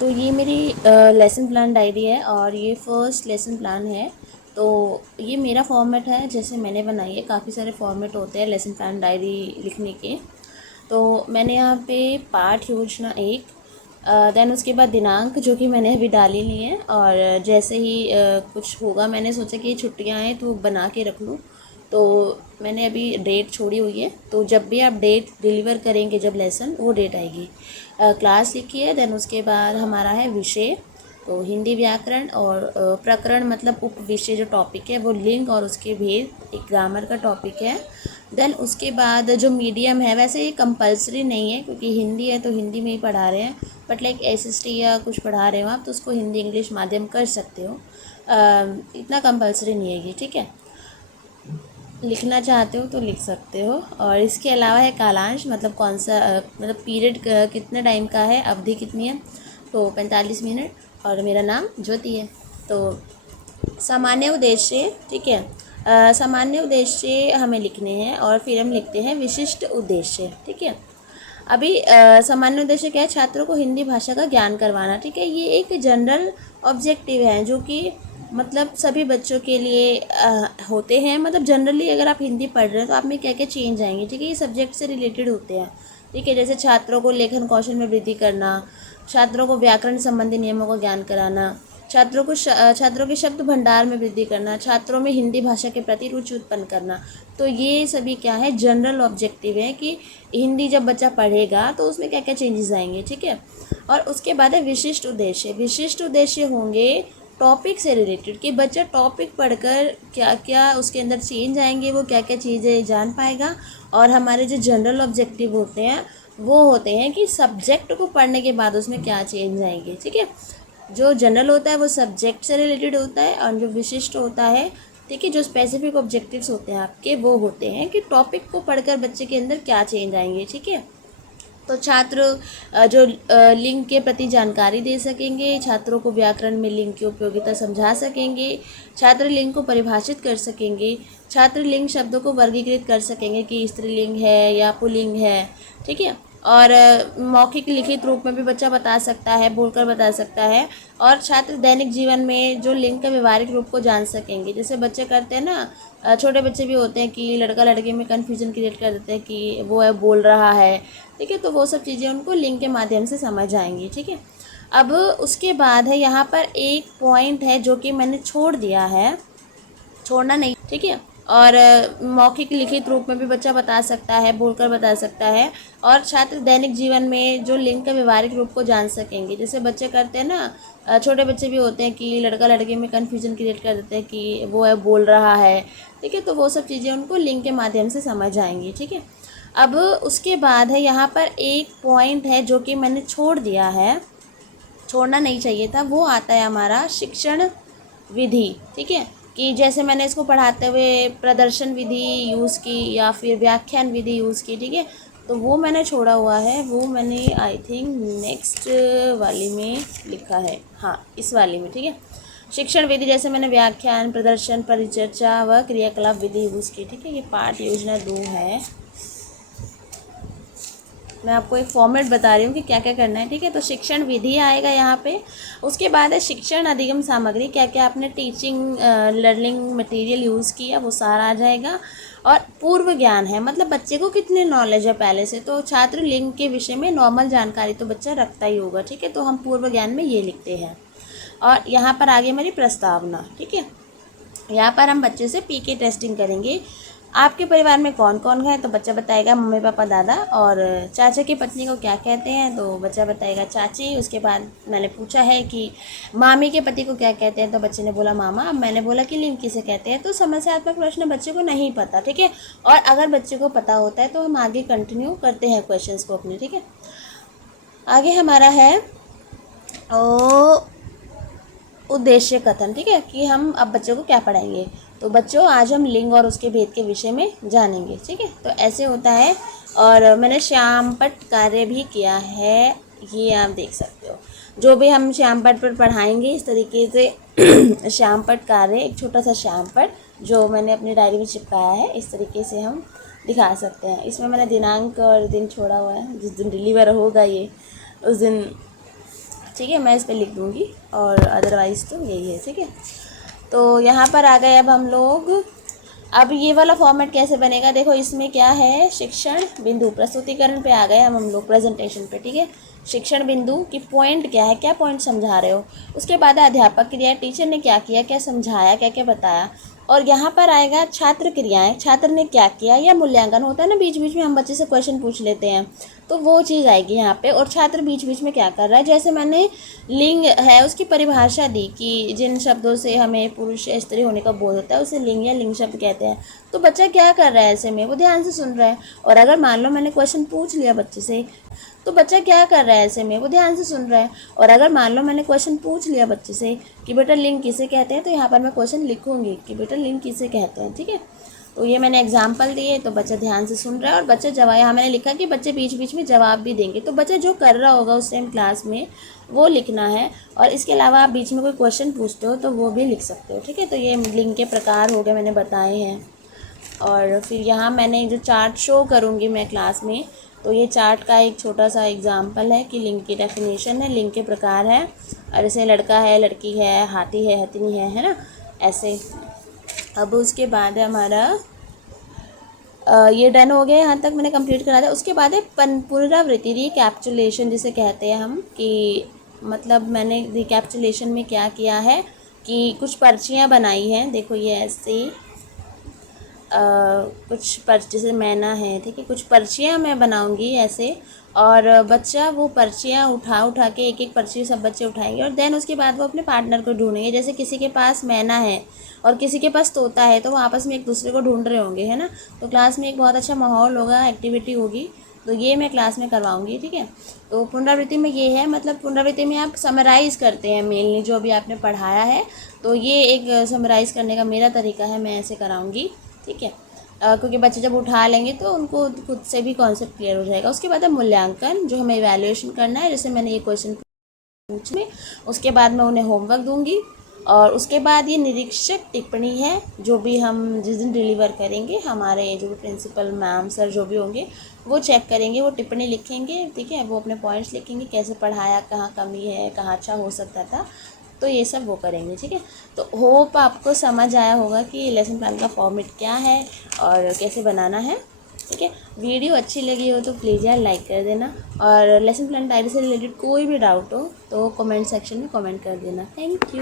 तो ये मेरी लेसन प्लान डायरी है और ये फर्स्ट लेसन प्लान है। तो ये मेरा फॉर्मेट है जैसे मैंने बनाई है। काफ़ी सारे फॉर्मेट होते हैं लेसन प्लान डायरी लिखने के। तो मैंने यहाँ पे पाठ योजना एक, देन उसके बाद दिनांक जो कि मैंने अभी डाली नहीं है, और जैसे ही कुछ होगा मैंने सोचा कि छुट्टियाँ हैं तो बना के रख लूँ। तो मैंने अभी डेट छोड़ी हुई है, तो जब भी आप डेट डिलीवर करेंगे जब लेसन, वो डेट आएगी। क्लास लिखी है, देन उसके बाद हमारा है विषय, तो हिंदी व्याकरण, और प्रकरण मतलब उप विषय जो टॉपिक है वो लिंग और उसके भेद, एक ग्रामर का टॉपिक है। देन उसके बाद जो मीडियम है, वैसे ये कंपलसरी नहीं है क्योंकि हिंदी है तो हिंदी में ही पढ़ा रहे हैं, बट लाइक एसएसटी या कुछ पढ़ा रहे हो आप तो उसको हिंदी इंग्लिश माध्यम कर सकते हो। इतना कंपलसरी नहीं है ये, ठीक है। लिखना चाहते हो तो लिख सकते हो। और इसके अलावा है कालांश, मतलब कौन सा मतलब पीरियड कितने टाइम का है, अवधि कितनी है, तो 45 मिनट, और मेरा नाम ज्योति है। तो सामान्य उद्देश्य, ठीक है। सामान्य उद्देश्य हमें लिखने हैं और फिर हम लिखते हैं विशिष्ट उद्देश्य, ठीक है। अभी सामान्य उद्देश्य क्या है, छात्रों को हिंदी भाषा का ज्ञान करवाना, ठीक है। ये एक जनरल ऑब्जेक्टिव है जो कि मतलब सभी बच्चों के लिए होते हैं। मतलब जनरली अगर आप हिंदी पढ़ रहे हैं तो आप में क्या क्या चेंज आएंगे, ठीक है। ये सब्जेक्ट से रिलेटेड होते हैं, ठीक है। जैसे छात्रों को लेखन कौशल में वृद्धि करना, छात्रों को व्याकरण संबंधी नियमों का ज्ञान कराना, छात्रों के शब्द भंडार में वृद्धि करना, छात्रों में हिंदी भाषा के प्रति रुचि उत्पन्न करना। तो ये सभी क्या है, जनरल ऑब्जेक्टिव है कि हिंदी जब बच्चा पढ़ेगा तो उसमें क्या क्या चेंजेस आएंगे, ठीक है। और उसके बाद है विशिष्ट उद्देश्य। विशिष्ट उद्देश्य होंगे टॉपिक से रिलेटेड, कि बच्चा टॉपिक पढ़कर क्या क्या उसके अंदर चेंज आएंगे, वो क्या क्या चीज़ें जान पाएगा। और हमारे जो जनरल ऑब्जेक्टिव होते हैं वो होते हैं कि सब्जेक्ट को पढ़ने के बाद उसमें क्या चेंज आएंगे, ठीक है। जो जनरल होता है वो सब्जेक्ट से रिलेटेड होता है, और जो विशिष्ट होता है, ठीक है, जो स्पेसिफिक ऑब्जेक्टिव्स होते हैं आपके, वो होते हैं कि टॉपिक को पढ़कर बच्चे के अंदर क्या चेंज आएंगे, ठीक है। तो छात्र जो लिंग के प्रति जानकारी दे सकेंगे, छात्रों को व्याकरण में लिंग की उपयोगिता समझा सकेंगे, छात्र लिंग को परिभाषित कर सकेंगे, छात्र लिंग शब्दों को वर्गीकृत कर सकेंगे कि स्त्रीलिंग है या पुल्लिंग है, ठीक है। और मौखिक लिखित रूप में भी बच्चा बता सकता है, बोलकर बता सकता है। और छात्र दैनिक जीवन में जो लिंग का व्यवहारिक रूप को जान सकेंगे। जैसे बच्चे करते हैं ना, छोटे बच्चे भी होते हैं कि लड़का लड़की में कन्फ्यूजन क्रिएट कर देते हैं कि वो है बोल रहा है, ठीक है। तो वो सब चीज़ें उनको लिंग के माध्यम से समझ आएंगी, ठीक है। अब उसके बाद है यहाँ पर एक पॉइंट है जो कि मैंने छोड़ दिया है, छोड़ना नहीं, ठीक है। और मौखिक लिखित रूप में भी बच्चा बता सकता है, बोलकर बता सकता है। और छात्र दैनिक जीवन में जो लिंग का व्यवहारिक रूप को जान सकेंगे। जैसे बच्चे करते हैं ना, छोटे बच्चे भी होते हैं कि लड़का लड़की में कन्फ्यूजन क्रिएट कर देते हैं कि वो है बोल रहा है, ठीक है। तो वो सब चीज़ें उनको लिंग के माध्यम से समझ आएंगी, ठीक है। अब उसके बाद है यहाँ पर एक पॉइंट है जो कि मैंने छोड़ दिया है, छोड़ना नहीं चाहिए था। वो आता है हमारा शिक्षण विधि, ठीक है। कि जैसे मैंने इसको पढ़ाते हुए प्रदर्शन विधि यूज़ की या फिर व्याख्यान विधि यूज़ की, ठीक है। तो वो मैंने छोड़ा हुआ है, वो मैंने आई थिंक नेक्स्ट वाली में लिखा है, हाँ इस वाली में, ठीक है। शिक्षण विधि जैसे मैंने व्याख्यान, प्रदर्शन, परिचर्चा व क्रियाकलाप विधि यूज़ की, ठीक है। ये पाठ योजना 2 है। मैं आपको एक फॉर्मेट बता रही हूँ कि क्या क्या करना है, ठीक है। तो शिक्षण विधि आएगा यहाँ पे। उसके बाद है शिक्षण अधिगम सामग्री, क्या क्या आपने टीचिंग लर्निंग मटेरियल यूज़ किया वो सारा आ जाएगा। और पूर्व ज्ञान है, मतलब बच्चे को कितने नॉलेज है पहले से। तो छात्र लिंग के विषय में नॉर्मल जानकारी तो बच्चा रखता ही होगा, ठीक है। तो हम पूर्व ज्ञान में ये लिखते हैं। और यहाँ पर आगे मेरी प्रस्तावना, ठीक है। यहाँ पर हम बच्चे से पीके टेस्टिंग करेंगे। आपके परिवार में कौन कौन है, तो बच्चा बताएगा मम्मी पापा दादा। और चाचा की पत्नी को क्या कहते हैं, तो बच्चा बताएगा चाची। उसके बाद मैंने पूछा है कि मामी के पति को क्या कहते हैं, तो बच्चे ने बोला मामा। अब मैंने बोला कि लिंग किसे कहते हैं। तो समस्यात्मक प्रश्न बच्चे को नहीं पता, ठीक है। और अगर बच्चे को पता होता है तो हम आगे कंटिन्यू करते हैं क्वेश्चन को अपने, ठीक है। आगे हमारा है उद्देश्य कथन, ठीक है, कि हम अब बच्चों को क्या पढ़ाएंगे। तो बच्चों आज हम लिंग और उसके भेद के विषय में जानेंगे, ठीक है। तो ऐसे होता है। और मैंने श्यामपट्ट कार्य भी किया है, ये आप देख सकते हो। जो भी हम श्यामपट्ट पर पढ़ाएंगे इस तरीके से श्यामपट्ट कार्य, एक छोटा सा श्यामपट्ट जो मैंने अपनी डायरी में चिपकाया है, इस तरीके से हम दिखा सकते हैं। इसमें मैंने दिनांक और दिन छोड़ा हुआ है, जिस दिन डिलीवर होगा ये उस दिन ठीक है, मैं इस पर लिख दूँगी और अदरवाइज़ तो यही है। ठीक है, तो यहाँ पर आ गए अब हम लोग। अब ये वाला फॉर्मेट कैसे बनेगा, देखो इसमें क्या है, शिक्षण बिंदु, प्रस्तुतिकरण पे आ गए हम लोग, प्रेजेंटेशन पे। ठीक है, शिक्षण बिंदु की पॉइंट क्या है, क्या पॉइंट समझा रहे हो, उसके बाद अध्यापक क्रिया, टीचर ने क्या किया, क्या समझाया, क्या क्या बताया, और यहाँ पर आएगा छात्र क्रियाएं, छात्र ने क्या किया, या मूल्यांकन होता है ना, बीच बीच में हम बच्चे से क्वेश्चन पूछ लेते हैं, तो वो चीज़ आएगी यहाँ पे। और छात्र बीच बीच में क्या कर रहा है, जैसे मैंने लिंग है उसकी परिभाषा दी कि जिन शब्दों से हमें पुरुष या स्त्री होने का बोध होता है उसे लिंग या लिंग शब्द कहते हैं। तो बच्चा क्या कर रहा है, ऐसे में वो ध्यान से सुन रहा है। और अगर मान लो मैंने क्वेश्चन पूछ लिया बच्चे से, तो बच्चा क्या कर रहा है, ऐसे में वो ध्यान से सुन रहा है। और अगर मान लो मैंने क्वेश्चन पूछ लिया बच्चे से कि बेटा लिंग किसे कहते हैं, तो यहाँ पर मैं क्वेश्चन लिखूंगी कि बेटा लिंग किसे कहते हैं। ठीक है, तो ये मैंने एग्जाम्पल दिए, तो बच्चा ध्यान से सुन रहा है और बच्चा जवाब, यहाँ मैंने लिखा कि बच्चे बीच बीच में जवाब भी देंगे। तो बच्चा जो कर रहा होगा उस टाइम क्लास में वो लिखना है। और इसके अलावा आप बीच में कोई क्वेश्चन पूछते हो तो वो भी लिख सकते हो। ठीक है, तो ये लिंग के प्रकार हो गए, मैंने बताए हैं। और फिर यहाँ मैंने जो चार्ट शो करूँगी मैं क्लास में, तो ये चार्ट का एक छोटा सा एग्जाम्पल है कि लिंग की डेफिनेशन है, लिंग के प्रकार है। और जैसे लड़का है, लड़की है, हाथी है, हथिनी है ना, ऐसे। अब उसके बाद है हमारा ये डन हो गया, यहाँ तक मैंने कंप्लीट करा था। उसके बाद है पुनरावृत्ति, रिकैप्चुलेशन जिसे कहते हैं हम, कि मतलब मैंने रिकैप्चुलेशन में क्या किया है कि कुछ पर्चियाँ बनाई हैं। देखो ये ऐसे कुछ जैसे मैना है, ठीक है, कुछ पर्चियाँ मैं बनाऊंगी ऐसे, और बच्चा वो पर्चियाँ उठा उठा के एक एक पर्ची सब बच्चे उठाएंगे, और देन उसके बाद वो अपने पार्टनर को ढूंढेंगे। जैसे किसी के पास मैना है और किसी के पास तोता है, तो वो आपस में एक दूसरे को ढूंढ रहे होंगे, है ना। तो क्लास में एक बहुत अच्छा माहौल होगा, एक्टिविटी होगी, तो ये मैं क्लास में करवाऊंगी। ठीक है, तो पुनरावृत्ति में ये है, मतलब पुनरावृत्ति में आप समराइज़ करते हैं मेनली जो भी आपने पढ़ाया है, तो ये एक समराइज़ करने का मेरा तरीका है, मैं ऐसे कराऊंगी। ठीक है, क्योंकि बच्चे जब उठा लेंगे तो उनको खुद से भी कॉन्सेप्ट क्लियर हो जाएगा। उसके बाद है मूल्यांकन, जो हमें इवैल्यूएशन करना है, जैसे मैंने ये क्वेश्चन पूछे, उसके बाद मैं उन्हें होमवर्क दूंगी। और उसके बाद ये निरीक्षक टिप्पणी है, जो भी हम जिस दिन डिलीवर करेंगे, हमारे जो भी प्रिंसिपल मैम सर जो भी होंगे वो चेक करेंगे, वो टिप्पणी लिखेंगे। ठीक है, वो अपने पॉइंट्स लिखेंगे, कैसे पढ़ाया, कहाँ कमी है, कहाँ अच्छा हो सकता था, तो ये सब वो करेंगे। ठीक है, तो होप आपको समझ आया होगा कि लेसन प्लान का फॉर्मेट क्या है और कैसे बनाना है। ठीक है, वीडियो अच्छी लगी हो तो प्लीज़ यार लाइक कर देना, और लेसन प्लान डायरी से रिलेटेड कोई भी डाउट हो तो कमेंट सेक्शन में कमेंट कर देना। Thank you.